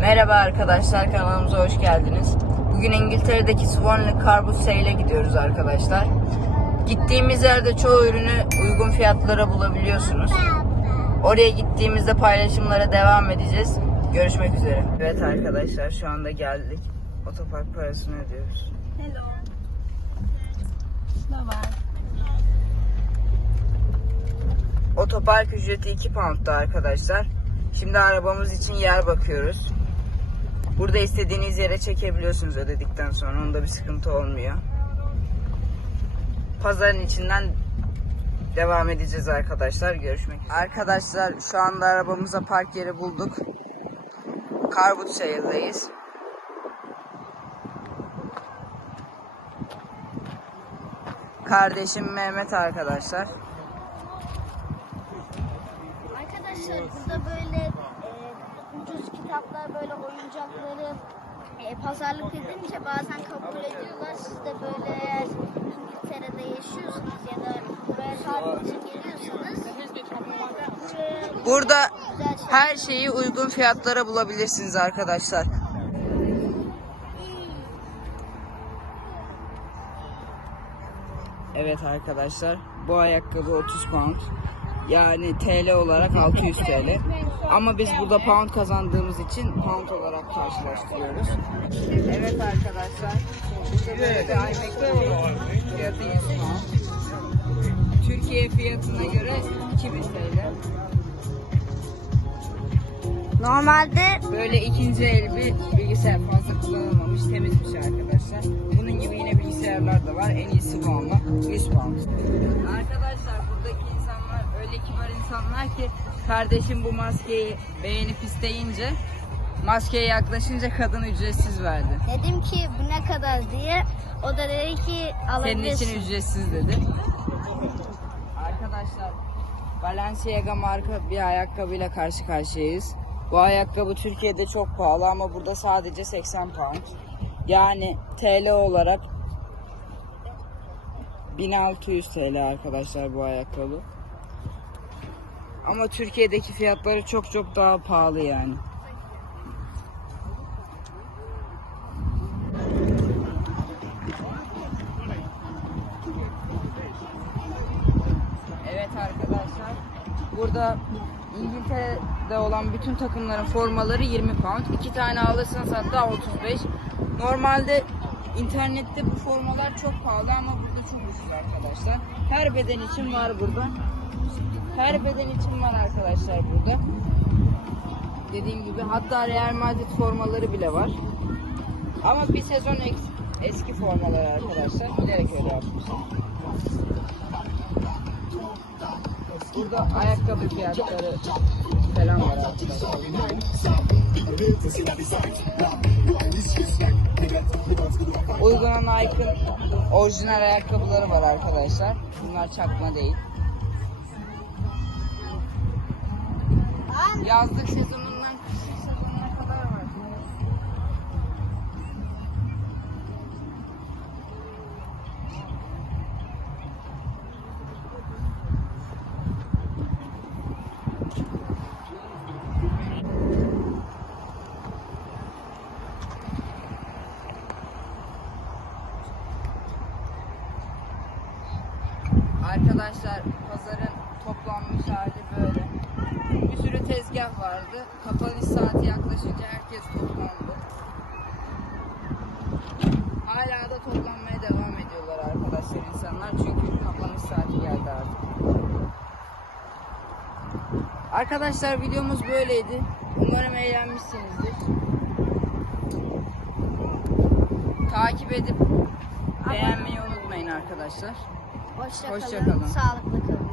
Merhaba arkadaşlar kanalımıza hoş geldiniz. Bugün İngiltere'deki Swanley Carbon Sale'e gidiyoruz arkadaşlar. Gittiğimiz yerde çoğu ürünü uygun fiyatlara bulabiliyorsunuz. Oraya gittiğimizde paylaşımlara devam edeceğiz. Görüşmek üzere. Evet arkadaşlar şu anda geldik. Otopark parasını ödüyoruz. Hello. Bye bye. Otopark ücreti 2 pound'da arkadaşlar. Şimdi arabamız için yer bakıyoruz. Burada istediğiniz yere çekebiliyorsunuz ödedikten sonra. Onda bir sıkıntı olmuyor. Pazarın içinden devam edeceğiz arkadaşlar. Görüşmek üzere. Arkadaşlar şu anda arabamıza park yeri bulduk. Carwood Sale'dayız. Kardeşim Mehmet arkadaşlar. Arkadaşlar burada böyle e, ucuz kitaplar böyle oyuncakları e, pazarlık edince bazen kabul ediyorlar. Siz de böyle eğer İngiltere'de yaşıyorsanız ya da buraya için geliyorsanız hani Burada her şeyi uygun fiyatlara bulabilirsiniz arkadaşlar. Evet arkadaşlar bu ayakkabı 30 pound. Yani TL olarak 600 TL. Ama biz burada pound kazandığımız için pound olarak karşılaştırıyoruz. Evet arkadaşlar. Burada böyle bir fiyatı 100 pound. Türkiye fiyatına göre 2000 TL. Normalde Böyle ikinci el bir bilgisayar fazla kullanılmamış temiz bir şey arkadaşlar. Bunun gibi yine bilgisayarlar da var. En iyisi bu ama 100 pound. Arkadaşlar buradaki insanlar öyle kibar insanlar ki kardeşim bu maskeyi beğenip isteyince maskeye yaklaşınca kadın ücretsiz verdi. dedim ki bu ne kadar diye o da dedi ki Kendi alabilirsin. için ücretsiz dedi. Arkadaşlar Balenciaga marka bir ayakkabıyla karşı karşıyayız. Bu ayakkabı Türkiye'de çok pahalı ama burada sadece 80 pound. Yani TL olarak 1600 TL arkadaşlar bu ayakkabı. Ama Türkiye'deki fiyatları çok çok daha pahalı yani. Evet arkadaşlar. Burada İngiltere'de olan bütün takımların formaları 20 pound. İki tane alırsanız hatta 35. Normalde internette bu formalar çok pahalı ama burada çok ucuz arkadaşlar. Her beden için var burada. Her beden için var arkadaşlar burada. Dediğim gibi hatta Real Madrid formaları bile var. Ama bir sezon eski formalar arkadaşlar. Bilerek öyle yapmışlar. Burada ayakkabı fiyatları falan var arkadaşlar. Uyguna Nike'ın orijinal ayakkabıları var arkadaşlar. Bunlar çakma değil. Yazlık sezonundan kışlık sezonuna kadar var. Arkadaşlar pazarın toplanmış hali böyle. Bir sürü tezgah vardı. Kapanış saati yaklaşınca herkes toplandı. Hala da toplanmaya devam ediyorlar arkadaşlar insanlar. Çünkü kapanış saati geldi artık. Arkadaşlar videomuz böyleydi. Umarım eğlenmişsinizdir. Takip edip beğenmeyi unutmayın arkadaşlar. Hoşça, Hoşça kalın, kalın. Sağlıklı kalın.